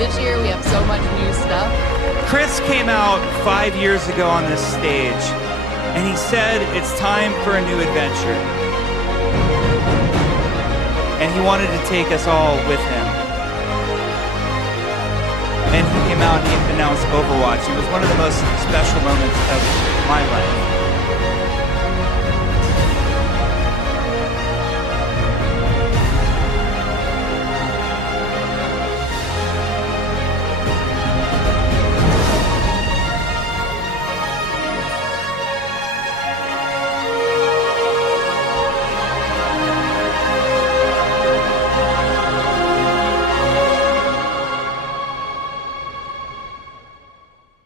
This year we have so much new stuff. Chris came out 5 years ago on this stage, and he said it's time for a new adventure. And he wanted to take us all with him. And he came out and he announced Overwatch. It was one of the most special moments of my life.